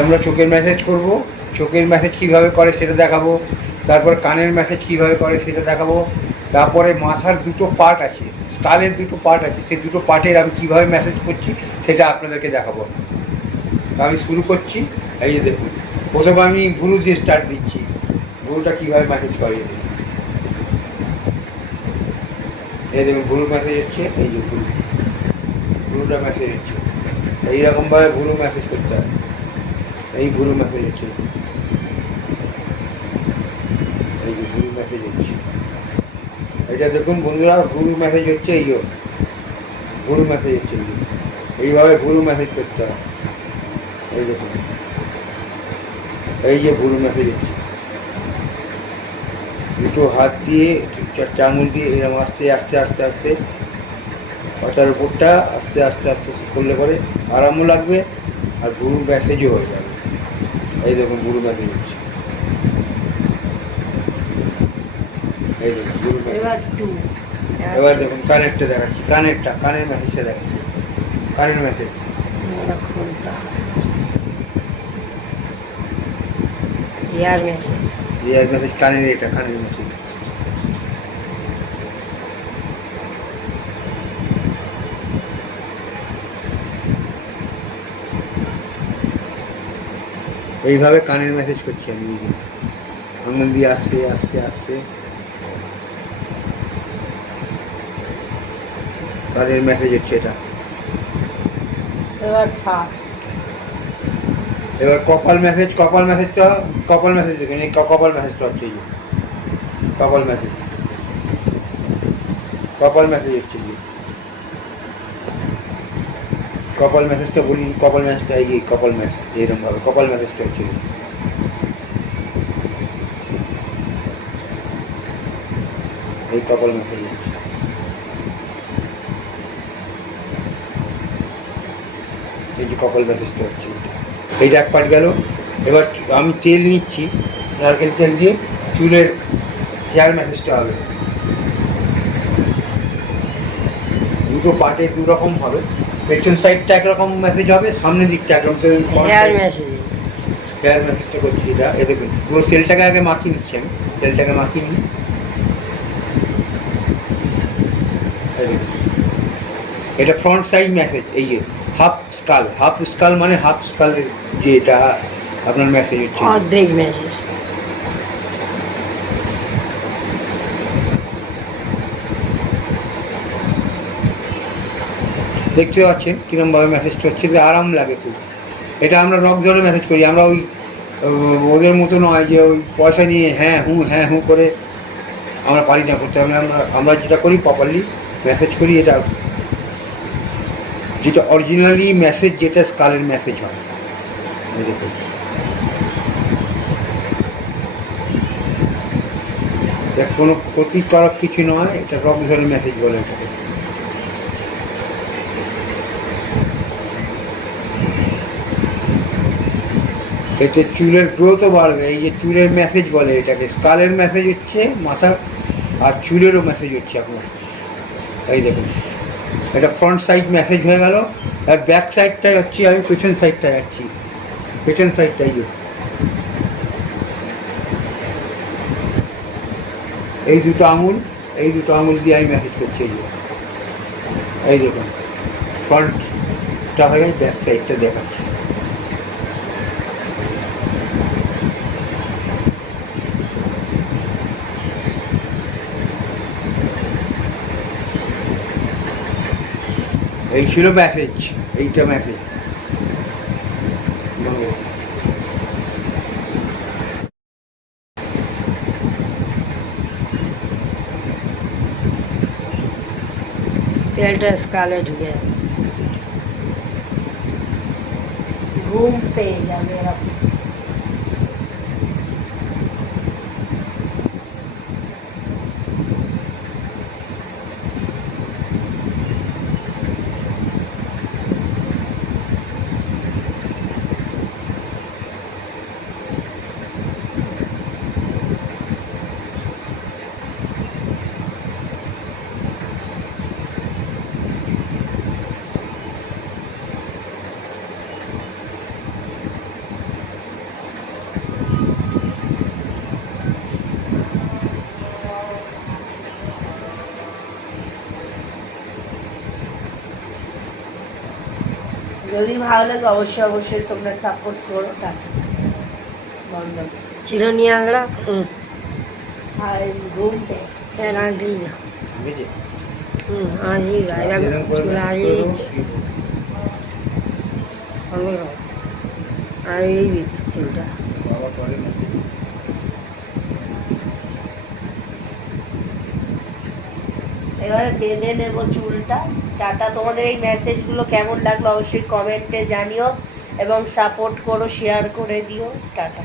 আমরা চোখের ম্যাসেজ করব, চোখের ম্যাসেজ কীভাবে করে সেটা দেখাবো, তারপর কানের ম্যাসেজ কীভাবে করে সেটা দেখাবো, তারপরে মাথার দুটো পার্ট আছে, স্কালের দুটো পার্ট আছে, সেই দুটো পার্টের আমি কীভাবে ম্যাসেজ করছি সেটা আপনাদেরকে দেখাবো। তো আমি শুরু করছি। এই যে দেখুন, প্রথমে আমি ভুরু দিয়ে স্টার্ট দিচ্ছি, ভুরুটা কীভাবে ম্যাসেজ করে। এই দেখুন ভুরু ম্যাসেজ হচ্ছে, এই যে ভুরুটা ম্যাসেজ হচ্ছে, এইরকমভাবে ভুরু ম্যাসেজ করতে হয়। এই ভুরু ম্যাসেজ হচ্ছে, এই যে ভুরু ম্যাসেজ হচ্ছে, এটা দেখুন বন্ধুরা ভুরু ম্যাসেজ হচ্ছে, এই যে ভুরু ম্যাসেজ হচ্ছে, এইভাবে ভুরু ম্যাসেজ করতে হয়। এই দেখুন, এই যে ভুরু ম্যাসেজ হচ্ছে, দুটো হাত দিয়ে চারটে আঙুল দিয়ে এরকম আস্তে আস্তে আস্তে আস্তে পাতার উপরটা আস্তে আস্তে আস্তে আস্তে করলে পরে আরামও লাগবে আর ভুরু ম্যাসেজও হয়ে যাবে। এই দেখুন ভুরু ম্যাসেজ হচ্ছে, এই দেখুন ভুরু ম্যাসেজ। এবার দেখুন কানেরটা দেখাচ্ছি, কানের ম্যাসেজটা দেখাচ্ছি, কানের message. Air message, air message কানের, এটা কানের মেসেজ। এইভাবে কানের মেসেজ করছি আমি, আঙুল দিয়ে আস্তে আস্তে আস্তে কানের মেসেজ হচ্ছে এটা। এবার কপাল ম্যাসেজ, কপাল ম্যাসেজটা, কপাল ম্যাসেজ দেখুন, এই কপাল ম্যাসেজটা হচ্ছে, এই কপাল ম্যাসেজ, কপাল ম্যাসেজ হচ্ছে, কপাল মেসেজটা বলি, কপাল ম্যাসেজটা এই যে কপাল ম্যাসেজ, এইরকমভাবে কপাল ম্যাসেজটা হচ্ছে, এই কপাল ম্যাসেজ হচ্ছে, এই যে কপাল ম্যাসেজটা হচ্ছে, এইটা এক পার্ট গেল। এবার আমি তেল নিচ্ছি, নারকেল তেল দিয়ে চুলের হেয়ার ম্যাসেজটা হবে। দুটো পার্টে দু রকম হবে, পেছন সাইডটা একরকম মেসেজ হবে, সামনের দিকটা একরকম। হেয়ার মেসেজ, হেয়ার ম্যাসেজটা করছি এটা। এ দেখুন পুরো সেলটাকে আগে মাখিয়ে নিচ্ছি আমি, সেলটাকে মাখিয়ে নিই। এটা ফ্রন্ট সাইড মেসেজ, এই যে হাফ স্কাল, হাফ স্কাল মানে হাফ স্কালের যে এটা আপনার মেসেজ হচ্ছে, অর্ধেক মেসেজ। দেখতে পাচ্ছেন কিরমভাবে মেসেজটা হচ্ছে, যে আরাম লাগে খুব। এটা আমরা রক ধরে মেসেজ করি, আমরা ওই ওদের মতো নয় যে ওই পয়সা নিয়ে হ্যাঁ হুঁ করে আমরা পারি না করতে। আমরা যেটা করি প্রপারলি মেসেজ করি, এটা যেটা অরিজিনালি মেসেজ, যেটা স্কালের মেসেজ হয়। দেখুন এটা কোনো ক্ষতিকারক কিছু নয়, এটা রক ধরে মেসেজ বলে এটাকে। এতে চুলের গ্রোথও বাড়বে, এই যে চুলের মেসেজ বলে এটাকে, স্কালের মেসেজ হচ্ছে মাথার, আর চুলেরও মেসেজ হচ্ছে আপনার। এই দেখুন এটা ফ্রন্ট সাইড মেসেজ হয়ে গেল। আর ব্যাক সাইডটাই হচ্ছে, আমি পেছন সাইডটায় যাচ্ছি, পেছন সাইডটাই এই দুটো আঙুল, এই দুটো আঙুল দিয়ে আমি মেসেজ করছি। এই দেখুন ফ্রন্টটা হয়ে গেল, ব্যাক সাইডটা দেখাচ্ছি। এই ছিল মেসেজ, এইটা মেসেজ। তেলটা স্কালে ঢুকে যাচ্ছে, ঘুম পেয়ে যাবে এরকম। যদি ভালো লাগে অবশ্যই অবশ্যই তোমরা সাপোর্ট করো। বন্ধ ছিল নিয়ে আসলাম আর ঘুম পে আসলি না বুঝলি? আসলি যেরকম করে চুল message আসলি করবো, আসলি দিচ্ছি চুলটা। বাবা করে message। এবারে বেঁধে নেব চুলটা। টাটা। তোমাদের এই মেসেজগুলো কেমন লাগলো অবশ্যই কমেন্টে জানিও এবং সাপোর্ট করো, শেয়ার করে দিও। টাটা।